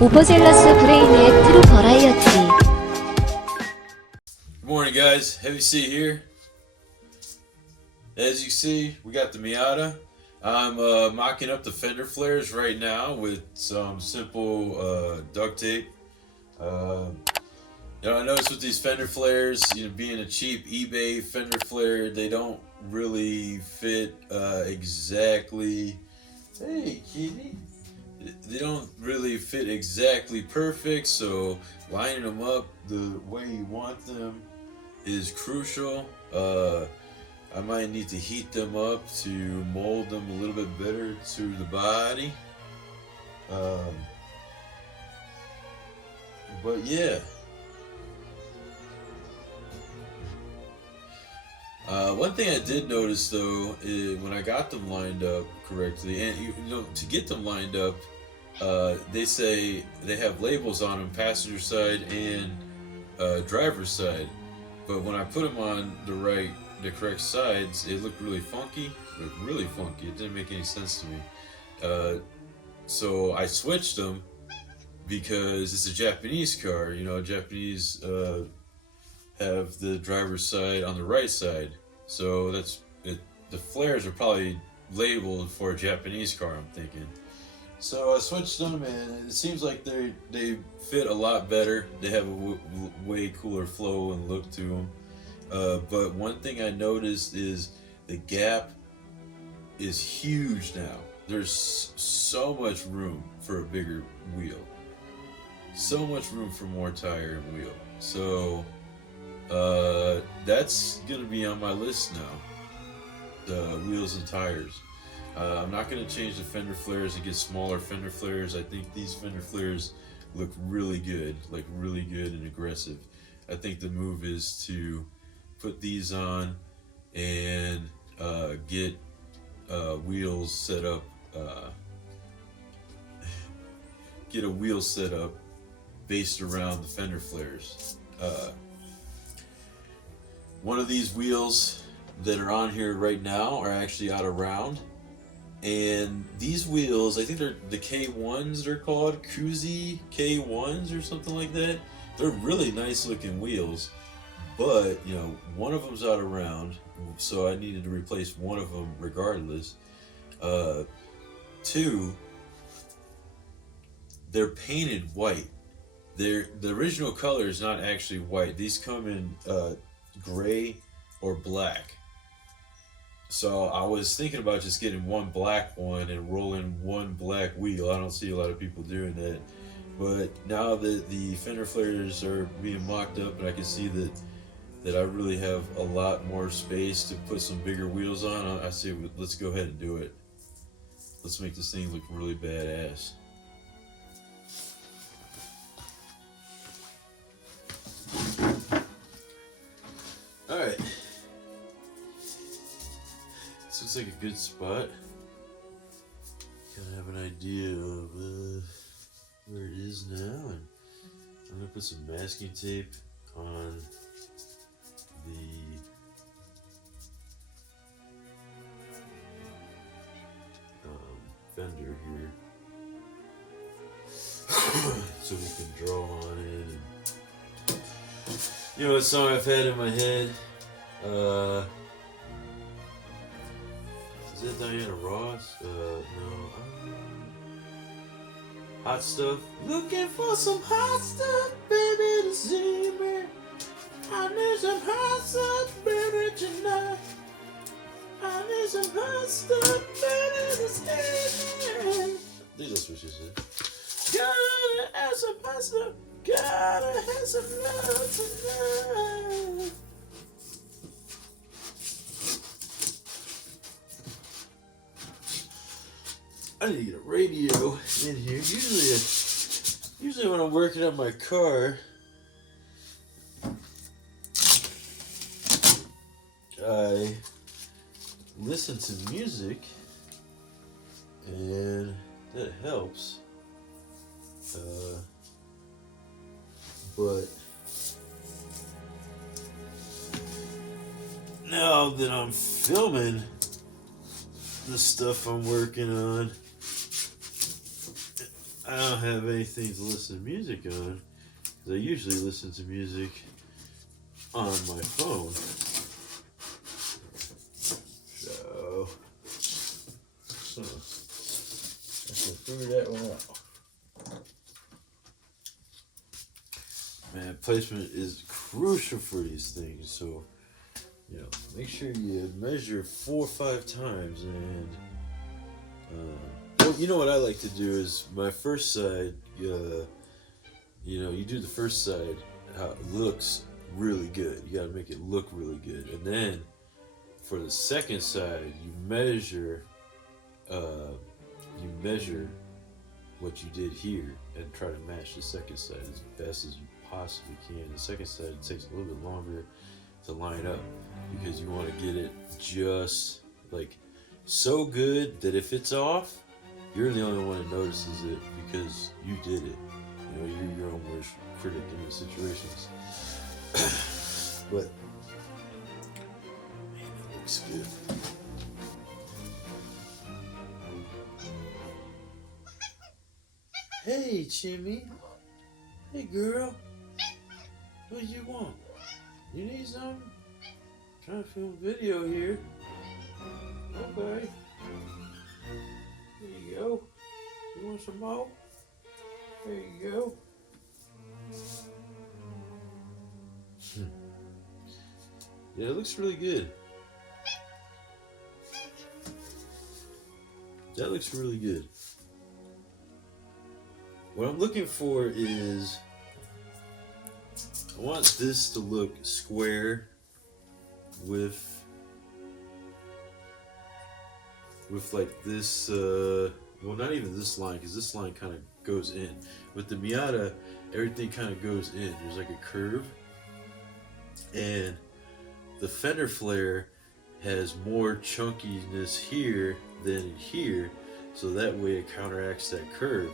오버젤러스 브레인의 트루 버라이어티. Good morning, guys. Heavy C here. As you see, we got the Miata. I'm mocking up the fender flares right now with some simple duct tape. I noticed with these fender flares, being a cheap eBay fender flare, they don't really fit exactly. Hey, kitty. They don't really fit exactly perfect, so lining them up the way you want them is crucial. I might need to heat them up to mold them a little bit better to the body. But yeah. One thing I did notice though is when I got them lined up correctly, and to get them lined up, they say they have labels on them, passenger side and driver's side. But when I put them on the correct sides, it looked really funky. It didn't make any sense to me. So I switched them because it's a Japanese car. Japanese have the driver's side on the right side. So that's it. The flares are probably labeled for a Japanese car, I'm thinking. So I switched them, and it seems like they fit a lot better. They have a way cooler flow and look to them. But one thing I noticed is the gap is huge now. There's so much room for a bigger wheel. So much room for more tire and wheel. So that's gonna be on my list now. The wheels and tires. I'm not going to change the fender flares and get smaller fender flares. I think these fender flares look really good, and aggressive. I think the move is to put these on and get wheels set up. Get a wheel set up based around the fender flares. One of these wheels that are on here right now are actually out of round. And these wheels, I think they're the K1s, they're called Kuzi K1s or something like that. They're really nice looking wheels, but one of them's out of round, so I needed to replace one of them regardless. Two, they're painted white. The original color is not actually white. These come in gray or black. So I was thinking about just getting one black one and rolling one black wheel. I don't see a lot of people doing that. But now that the fender flares are being mocked up and I can see that I really have a lot more space to put some bigger wheels on, I say let's go ahead and do it. Let's make this thing look really badass. Alright. This looks like a good spot. Kind of have an idea of where it is now, and I'm gonna put some masking tape on the fender here, so we can draw on it. And, what song I've had in my head. Is that Diana Ross? No. Hot Stuff. Looking for some hot stuff, baby, to see me. I need some hot stuff, baby, tonight. I need some hot stuff, baby, to see me. I think that's what she said. Gotta have some hot stuff. Gotta have some love tonight. I need to get a radio in here. Usually when I'm working on my car, I listen to music, and that helps. But now that I'm filming the stuff I'm working on, I don't have anything to listen to music on, because I usually listen to music on my phone. So, I can figure that one out. Man, placement is crucial for these things, so make sure you measure 4 or 5 times. And well, you know what I like to do is my first side. You do the first side how it looks really good. You got to make it look really good, and then for the second side, you measure what you did here and try to match the second side as best as you possibly can. The second side takes a little bit longer to line up because you want to get it just like so good that if it's off, you're the only one that notices it because you did it. You're your own worst critic in those situations. But man, it looks good. Hey, Chimmy. Hey, girl. What do you want? You need something? Trying to film a video here. Okay. There you go. You want some more? There you go. Yeah, it looks really good. That looks really good. What I'm looking for is I want this to look square with like this, well, not even this line, because this line kind of goes in. With the Miata, everything kind of goes in. There's like a curve. And the fender flare has more chunkiness here than here, so that way it counteracts that curve,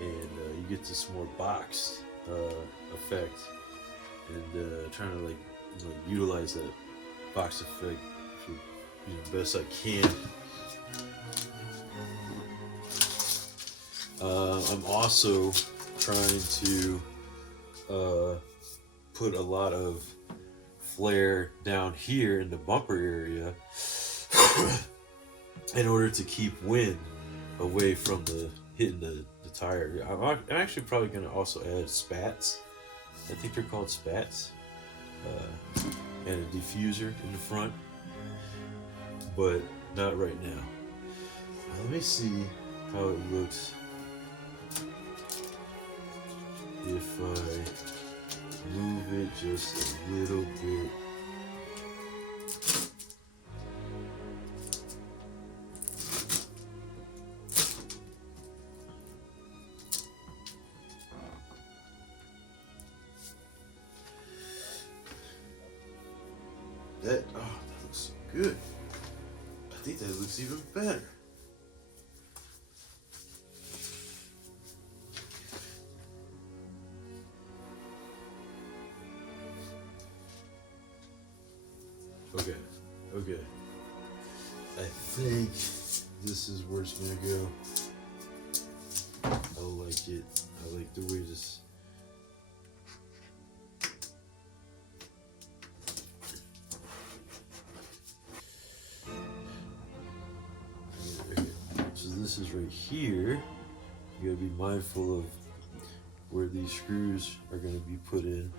and you get this more boxed effect. And trying to like utilize that box effect best I can. I'm also trying to put a lot of flare down here in the bumper area in order to keep wind away from hitting the tire. I'm actually probably going to also add spats. I think they're called spats, and a diffuser in the front, but not right now. Let me see how it looks if I move it just a little bit. That looks so good. I think that looks even better. Okay. I think this is where it's gonna go. I like it. I like the way this. So this is right here. You gotta be mindful of where these screws are gonna be put in.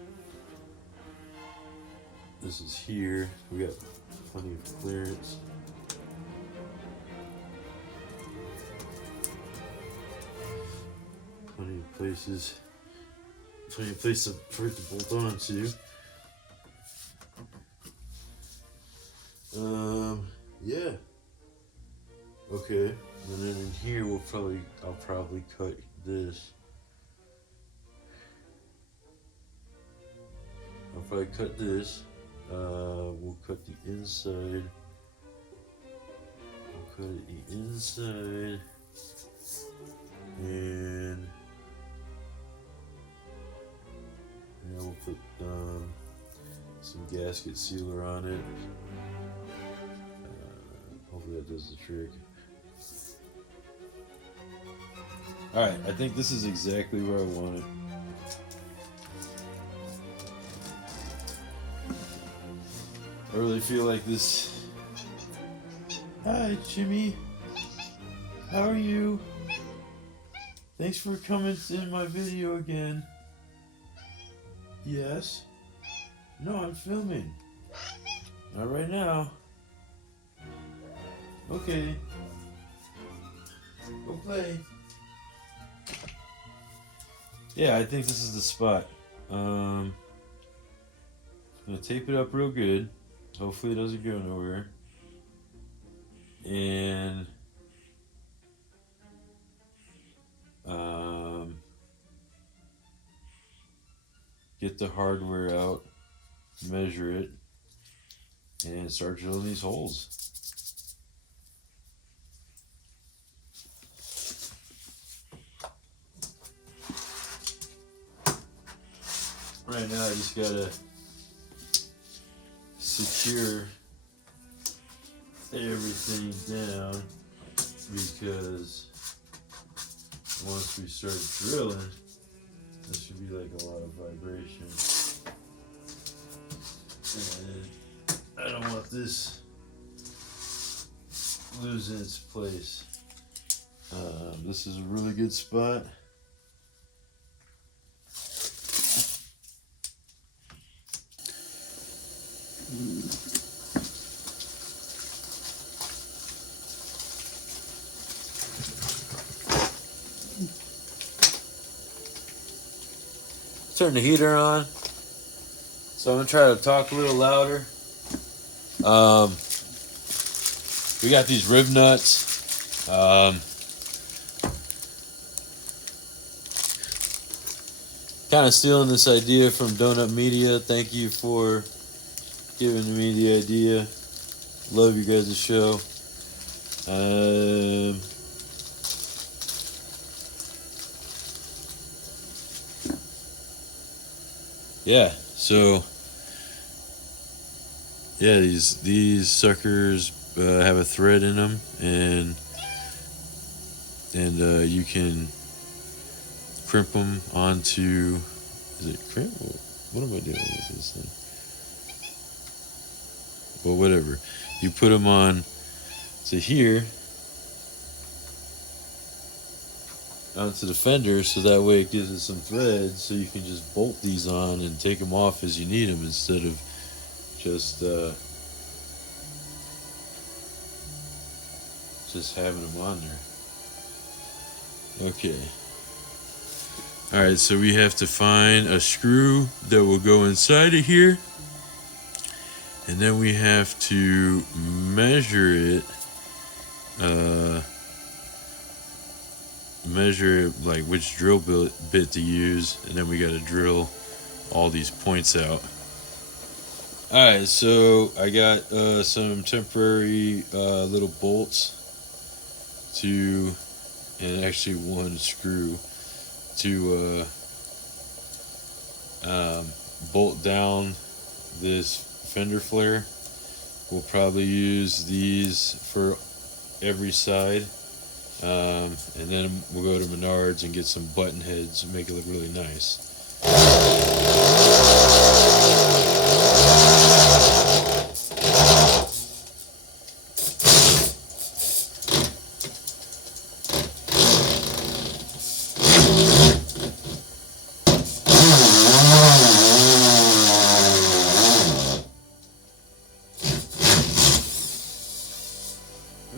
This is here. We got plenty of clearance. Plenty of places for it to bolt onto. Yeah. Okay. And then in here I'll probably cut this. I'll probably cut this. We'll cut the inside. We'll cut the inside. And we'll put some gasket sealer on it. Hopefully that does the trick. Alright, I think this is exactly where I want it. I really feel like this. Hi, Chimmy. How are you? Thanks for coming in my video again. Yes? No, I'm filming. Not right now. Okay. Go play. Yeah, I think this is the spot. I'm gonna tape it up real good. Hopefully it doesn't go nowhere. And get the hardware out, measure it, and start drilling these holes. Right now I just gotta secure everything down, because once we start drilling, there should be like a lot of vibration. And I don't want this losing its place. This is a really good spot. Turn the heater on. So I'm gonna try to talk a little louder. We got these rib nuts. Kind of stealing this idea from Donut Media. Thank you for giving me the idea. Love you guys' show. Yeah, so yeah, these suckers have a thread in them, and you can crimp them onto. Is it crimp? What am I doing with this thing? Well, whatever. You put them on to here, onto the fender, so that way it gives it some thread, so you can just bolt these on and take them off as you need them, instead of just having them on there. Okay. Alright, so we have to find a screw that will go inside of here, and then we have to measure it, like which drill bit to use, and then we got to drill all these points out. Alright, so I got some temporary little bolts and actually one screw to bolt down this fender flare. We'll probably use these for every side, and then we'll go to Menards and get some button heads and make it look really nice.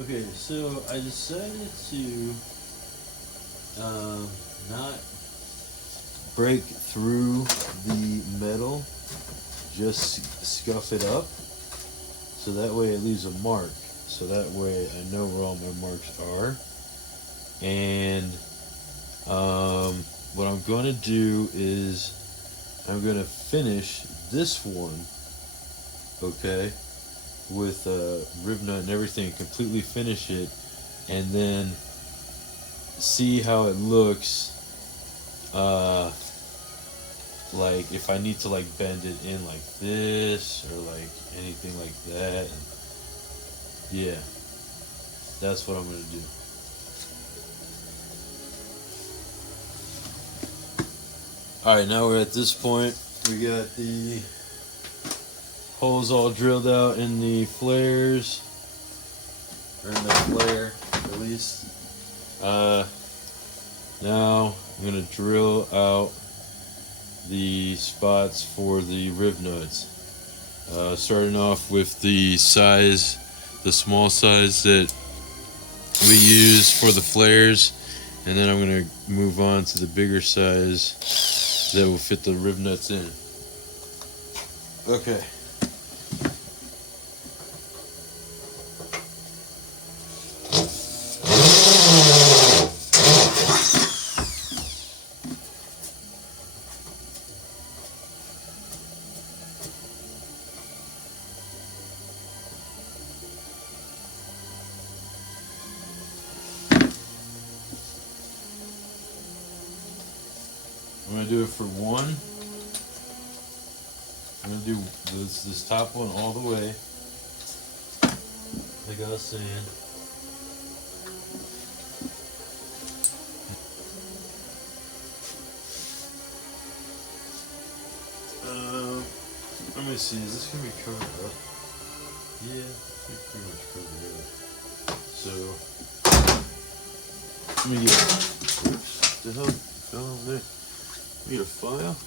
Okay, so I decided to not break through the metal, just scuff it up, so that way it leaves a mark, so that way I know where all my marks are. And what I'm going to do is I'm going to finish this one, okay, with rib nut and everything, completely finish it, and then see how it looks, like if I need to like bend it in like this or like anything like that. And yeah, that's what I'm gonna do. Alright, now we're at this point. We got the holes all drilled out in the flares, or in the flare at least. Now I'm gonna drill out the spots for the rib nuts. Starting off with the size, the small size that we use for the flares, and then I'm gonna move on to the bigger size that will fit the rib nuts in. Okay. I'm gonna do it for one. I'm gonna do this top one all the way, like I was saying. Let me see. Is this gonna be covered up? Yeah, it's pretty much covered up. So let me get. Oops, the hell fell over there. Need a file.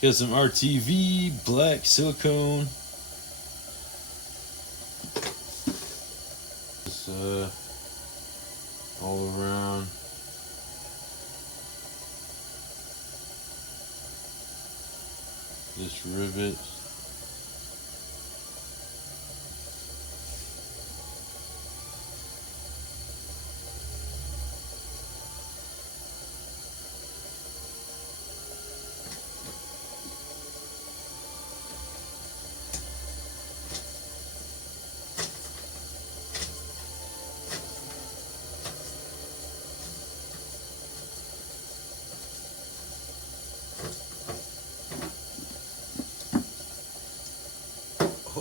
Got some RTV black silicone. Just all around. This rivet.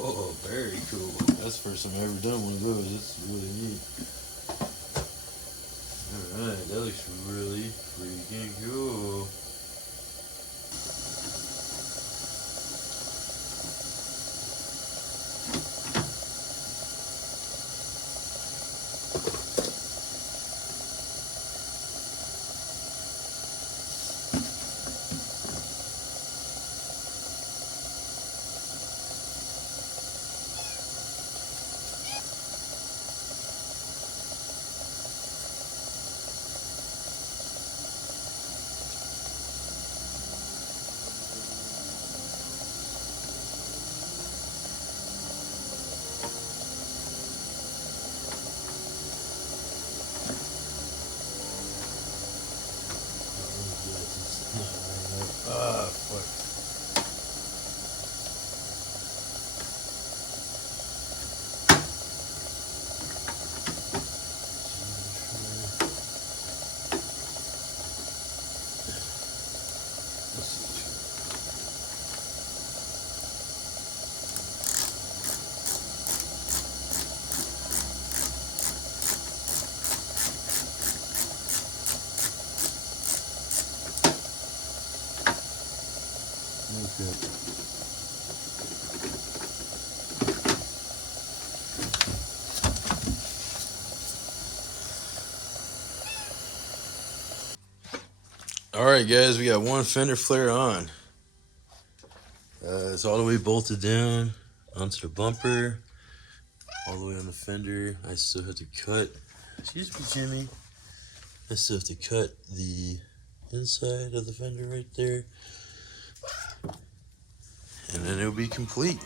Oh, very cool. That's the first time I've ever done one of those. It's really neat. Alright, that looks really freaking cool. Ah, fuck. Okay. Alright guys, we got one fender flare on. It's all the way bolted down onto the bumper, all the way on the fender. I still have to cut, excuse me Jimmy, I still have to cut the inside of the fender right there, and then it'll be complete.